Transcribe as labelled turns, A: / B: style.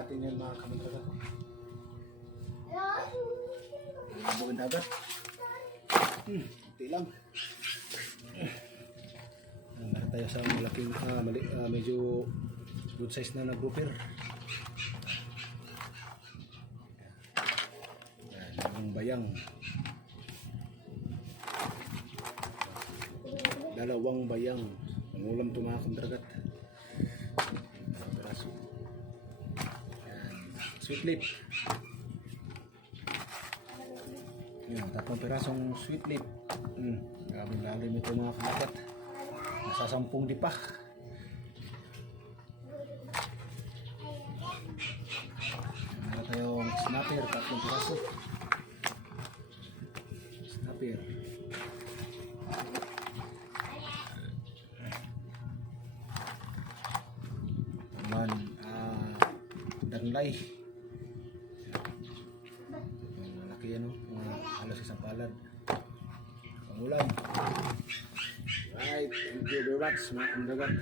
A: natin yan mga kamandagat. Buong dagat. Hmm, kunti lang. Ah, Meron tayo sa malaking, ah, mali, ah, medyo good size na na grouper. Yung bayang. Dalawang bayang. Ang ulam ito mga kamdragat. Sweet leaf. Yan, tatlong pirasong sweet leaf. Hmm, grabe lalim ito mga kamdragat. Nasa sampung dipak. Meron tayong snapper, tatlong piraso. Snapper. Naman, ah, danglay. Yung Yan, no? Mga halos isang palad. Pangulam. Right, thank you very much, mga kandagat.